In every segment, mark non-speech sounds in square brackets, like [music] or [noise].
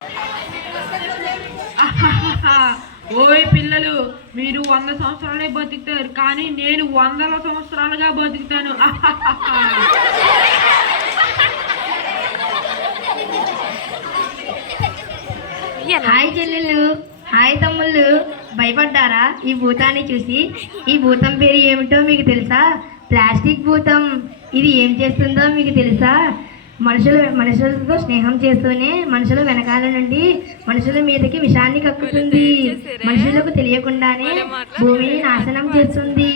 [laughs] ఓయ్ పిల్లలు మీరు వంద సంవత్సరాలే బతుకుతారు కానీ నేను వందల సంవత్సరాలుగా బతుకుతాను. [laughs] హాయ్ చెల్లెళ్ళు హాయ్ తమ్ముళ్ళు. భయపడ్డారా? ఈ భూతాన్ని చూసి? ఈ భూతం పేరు ఏమిటో మీకు తెలుసా? ప్లాస్టిక్ భూతం. ఇది ఏం చేస్తుందో మీకు తెలుసా? మనుషులు మనుషులతో స్నేహం చేస్తూనే మనుషుల వెనకాల నుండి మనుషుల మీదకి విషాన్ని కక్కుతుంది. మనుషులకు తెలియకుండానే భూమిని నాశనం చేస్తుంది.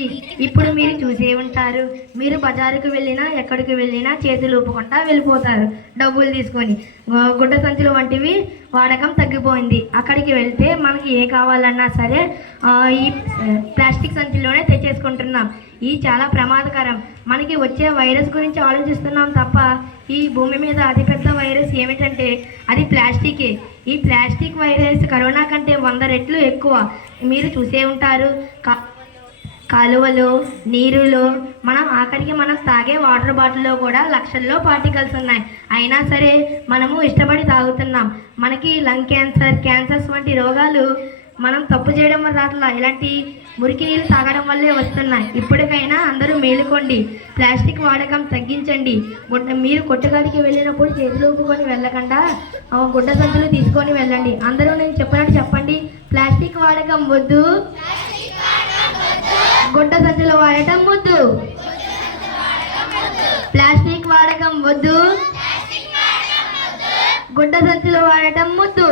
ఇప్పుడు మీరు చూసే ఉంటారు. మీరు బజారుకు వెళ్ళినా ఎక్కడికి వెళ్ళినా చేతులు ఊపకుండా వెళ్ళిపోతారు. డబ్బులు తీసుకొని. గుడ్డ సంచులు వంటివి వాడకం తగ్గిపోయింది. అక్కడికి వెళ్తే మనకి ఏ కావాలన్నా సరే ఈ ప్లాస్టిక్ సంచిలోనే తెచ్చేసుకుంటున్నాం. ఇది చాలా ప్రమాదకరం. మనకి వచ్చే వైరస్ గురించి ఆలోచిస్తున్నాం తప్ప ఈ భూమి మీద అతిపెద్ద వైరస్ ఏమిటంటే అది ప్లాస్టికే. ఈ ప్లాస్టిక్ వైరస్ కరోనా కంటే వంద రెట్లు ఎక్కువ. మీరు చూసే ఉంటారు. కా కాలువలు నీరులో మనం ఆఖరికి మనం తాగే వాటర్ బాటిల్లో కూడా లక్షల్లో పార్టికల్స్ ఉన్నాయి. అయినా సరే మనము ఇష్టపడి తాగుతున్నాం. మనకి లంగ్ క్యాన్సర్ క్యాన్సర్స్ వంటి రోగాలు మనం తప్పు చేయడం వల్ల అట్లా ఇలాంటి మురికి నీళ్ళు తాగడం వల్లే వస్తున్నాయి. ఇప్పటికైనా అందరూ మేలుకోండి. ప్లాస్టిక్ వాడకం తగ్గించండి. గుడ్డ మీరు కొట్టగాడికి వెళ్ళినప్పుడు చేతులు ఊపుకొని వెళ్ళకుండా గుడ్డ సంచులు తీసుకొని వెళ్ళండి. అందరూ నేను చెప్పినట్టు చెప్పండి. ప్లాస్టిక్ వాడకం వద్దు. గుడ్డ సంచులు వాడటం వద్దు. ప్లాస్టిక్ వాడకం వద్దు. గుడ్డ సంచులు వాడటం వద్దు.